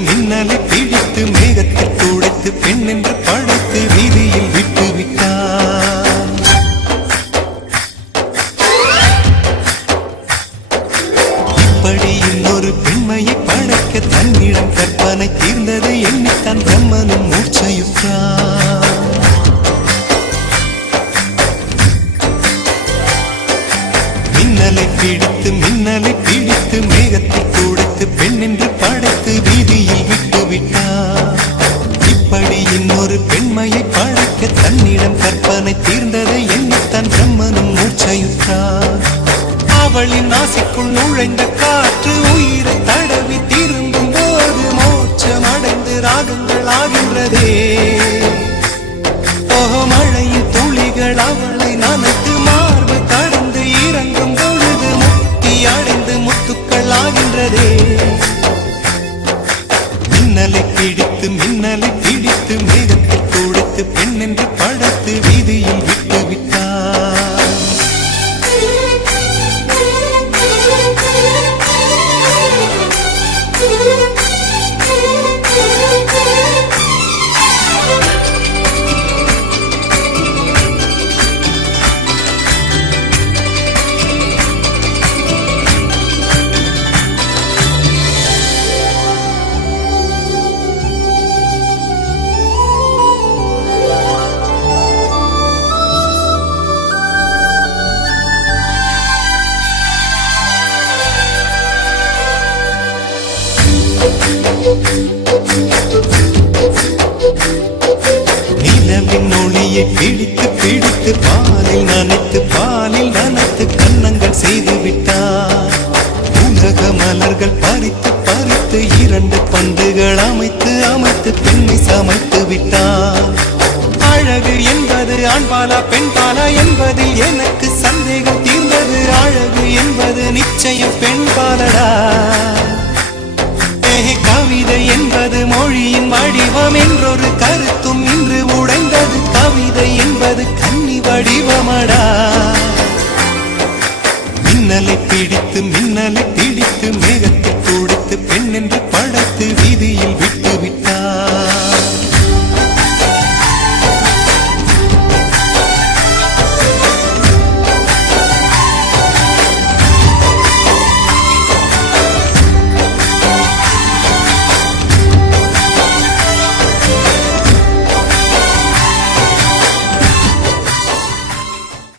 மின்னலை பிடித்து மேகத்தில் துடைத்து பெண் என்று படைத்து வீதியில் விட்டு விட்டான். இப்படி இன்னொரு பெண்மையை படைக்க தன்னிடம் கற்பனை தீர்ந்ததை எண்ணித்தான் பிரம்மனும் மூர்ச்சையுற்றான். மின்னலை பிடித்து மேகத்தில் துடைத்து பெண் என்று படைத்து வீதியில் விட்டு விட்டார். இப்படி இன்னொரு பெண்மையை படைக்க தன்னிடம் கற்பனை தீர்ந்ததை எண்ணித்தான் பிரம்மனும் மூர்ச்சையுற்றார். அவளின் ஆசைக்குள் நுழைந்த காற்று உயிரை தடவி திரும்பும் போது மோட்சம் அடைந்து ராகங்கள் ஆகின்றதே. மழையின் துளிகள் அவளை நனைத்து மார்பு கடந்து இறங்கும் பொழுது முக்தி அடைந்து முத்துக்கள் ஆகின்றதே. மின்னலை பிடித்து மேகத்தில் துடைத்து பெண் என்று படைத்து வீதியில் விட்டு விட்டார். நிலவின் ஒளியை பிடித்து பாலில் நனைத்து கன்னங்கள் செய்து விட்டார். உலக மலர்கள் பறித்து இரண்டு பந்துகள் அமைத்து பெண்ணை சமைத்து விட்டார். அழகு என்பது ஆண்பாலா பெண்பாலா என்பதில் எனக்கு சந்தேகம் தீர்ந்தது. அழகு என்பது நிச்சயம் பெண்பாலடா. கவிதை என்பது மொழியின் வடிவம் என்றொரு கருத்தும் இன்று உடைந்தது. கவிதை என்பது கன்னி வடிவமடா. மின்னலை பிடித்து மேகத்தில் துடைத்து பெண் என்று படைத்து